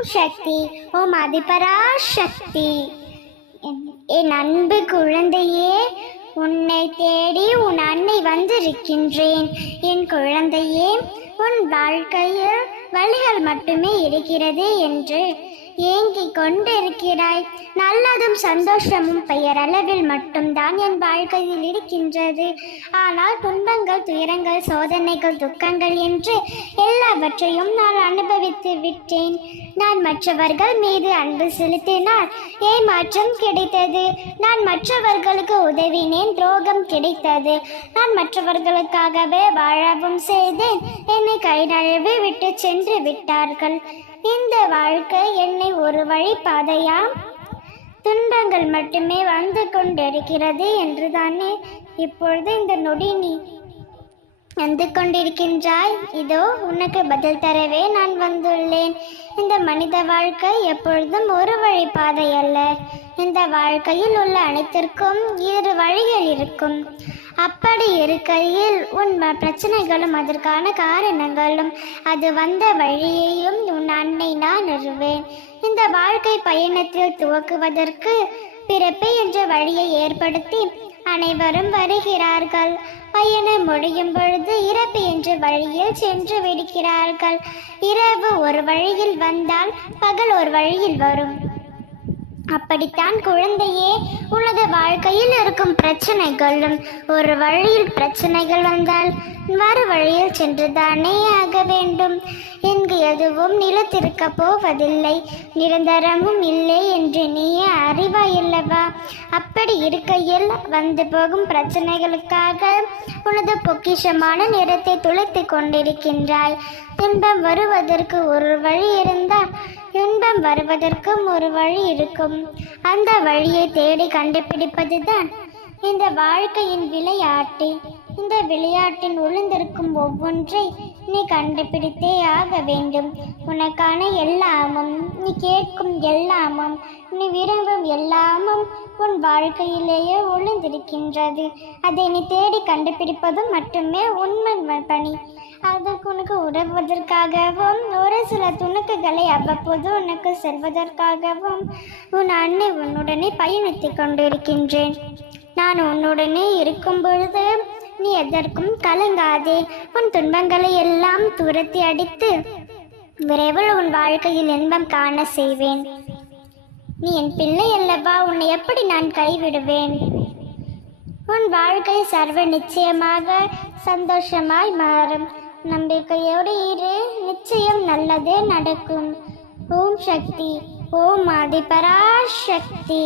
ஓம் சக்தி, ஓம் அதிபராசக்தி. என் அன்பு குழந்தையே, உன்னை தேடி உன் அன்னை வந்திருக்கின்றேன். என் குழந்தையே, உன் வாழ்க்கையில் வழிகள் மட்டுமே இருக்கிறது என்று ஏங்கிக் கொண்டிருக்கிறாய். நல்லதும் சந்தோஷமும் பெயரளவில் மட்டும்தான் என் வாழ்க்கையில் இருக்கின்றது. ஆனால் துன்பங்கள், துயரங்கள், சோதனைகள், துக்கங்கள் என்று எல்லாவற்றையும் நான் அனுபவித்து விட்டேன். நான் மற்றவர்கள் மீது அன்பு செலுத்தினால் ஏமாற்றம் கிடைத்தது. நான் மற்றவர்களுக்கு உதவினேன், துரோகம் கிடைத்தது. நான் மற்றவர்களுக்காகவே வாழவும் செய்தேன், என்னை கை நழுவி விட்டு சென்று விட்டார்கள். இந்த வாழ்க்கை என்னை ஒரு வழி பாதையா துன்பங்கள் மட்டுமே வந்து கொண்டிருக்கிறது என்று தானே இப்பொழுது இந்த நொடி நீ வந்து கொண்டிருக்கின்றாய். இதோ உனக்கு பதில் தரவே நான் வந்துள்ளேன். இந்த மனித வாழ்க்கை எப்பொழுதும் ஒரு வழி பாதை அல்ல. இந்த வாழ்க்கையில் உள்ள அனைத்திற்கும் இரு வழிகள் இருக்கும். அப்படி இருக்கையில் உன் பிரச்சனைகளும் அதற்கான காரணங்களும் அது வந்த வழியையும் உன் அன்னை நான் அறிவேன். இந்த வாழ்க்கை பயணத்தில் துவக்குவதற்கு பிறப்பு என்ற வழியை ஏற்படுத்தி அனைவரும் வருகிறார்கள். பயணம் முடியும் பொழுது இறப்பு என்ற வழியில் சென்று விடுகிறார்கள். இரவு ஒரு வழியில் வந்தால் பகல் ஒரு வழியில் வரும். அப்படித்தான் குழந்தையே, உனது வாழ்க்கையில் இருக்கும் பிரச்சனைகளும் ஒரு வழியில் பிரச்சனைகள் வந்தால் மறு வழியில் சென்றுதானே ஆக வேண்டும். இங்கு எதுவும் நிலத்திருக்க போவதில்லை, நிரந்தரமும் இல்லை என்று நீயே அறிவாயல்லவா? அப்படி இருக்கையில் வந்து போகும் பிரச்சனைகளுக்காக உனது பொக்கிஷமான நேரத்தை துளைத்து கொண்டிருக்கின்றாய். துன்பம் வருவதற்கு ஒரு வழி இருந்தால் இன்பம் வருவதற்கும் ஒரு வழி இருக்கும். அந்த வழியை தேடி கண்டுபிடிப்பதுதான் இந்த வாழ்க்கையின் விளையாட்டு. இந்த விளையாட்டின் ஒளிந்திருக்கும் ஒவ்வொன்றை நீ கண்டுபிடித்தே ஆக வேண்டும். உனக்கான எல்லாமும், நீ கேட்கும் எல்லாமும், நீ விரும்பும் எல்லாமும் உன் வாழ்க்கையிலேயே ஒளிந்திருக்கின்றது. அதை நீ தேடி கண்டுபிடிப்பதும் மட்டுமே உண்மை பணி. அதற்கு உனக்கு உதவுவதற்காகவும் ஒரு சில துணுக்குகளை அவ்வப்போது உனக்கு செல்வதற்காகவும் உன் அன்னை உன்னுடனே பயணித்துக் கொண்டிருக்கின்றேன். நான் உன்னுடனே இருக்கும் பொழுது நீ எதற்கும் கலங்காதே. உன் துன்பங்களை எல்லாம் துரத்தி அடித்து விரைவில் உன் வாழ்க்கையில் இன்பம் காண செய்வேன். நீ என் பிள்ளை அல்லவா, உன்னை எப்படி நான் கைவிடுவேன்? உன் வாழ்க்கை சர்வ நிச்சயமாக சந்தோஷமாய் மாறும். நம்பிக்கையோடு இரு, நிச்சயம் நல்லதே நடக்கும். ஓம் சக்தி, ஓம் ஆதிபராசக்தி.